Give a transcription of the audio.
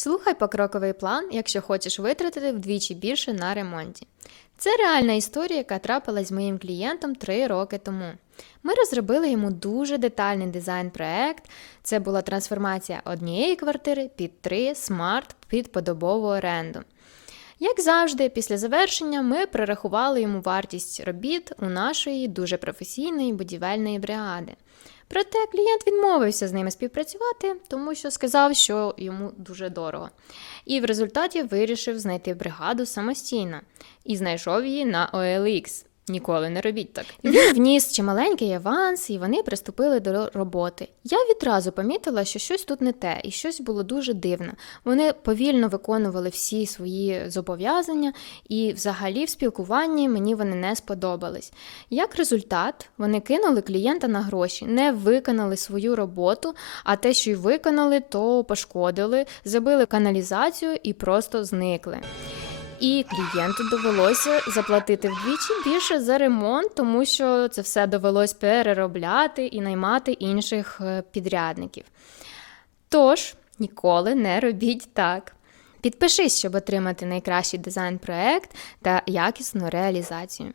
Слухай покроковий план, якщо хочеш витратити вдвічі більше на ремонті. Це реальна історія, яка трапилась з моїм клієнтом три роки тому. Ми розробили йому дуже детальний дизайн-проект. Це була трансформація однієї квартири під три смарт під подобову оренду. Як завжди, після завершення ми прорахували йому вартість робіт у нашої дуже професійної будівельної бригади. Проте клієнт відмовився з ними співпрацювати, тому що сказав, що йому дуже дорого. І в результаті вирішив знайти бригаду самостійно і знайшов її на OLX. Ніколи не робіть так. Він вніс чималенький аванс, і вони приступили до роботи. Я відразу помітила, що щось тут не те, і щось було дуже дивно. Вони повільно виконували всі свої зобов'язання, і взагалі в спілкуванні мені вони не сподобались. Як результат, вони кинули клієнта на гроші, не виконали свою роботу, а те, що й виконали, то пошкодили, забили каналізацію і просто зникли. І клієнту довелося заплатити вдвічі більше за ремонт, тому що це все довелось переробляти і наймати інших е, підрядників. Тож ніколи не робіть так. Підпишись, щоб отримати найкращий дизайн-проект та якісну реалізацію.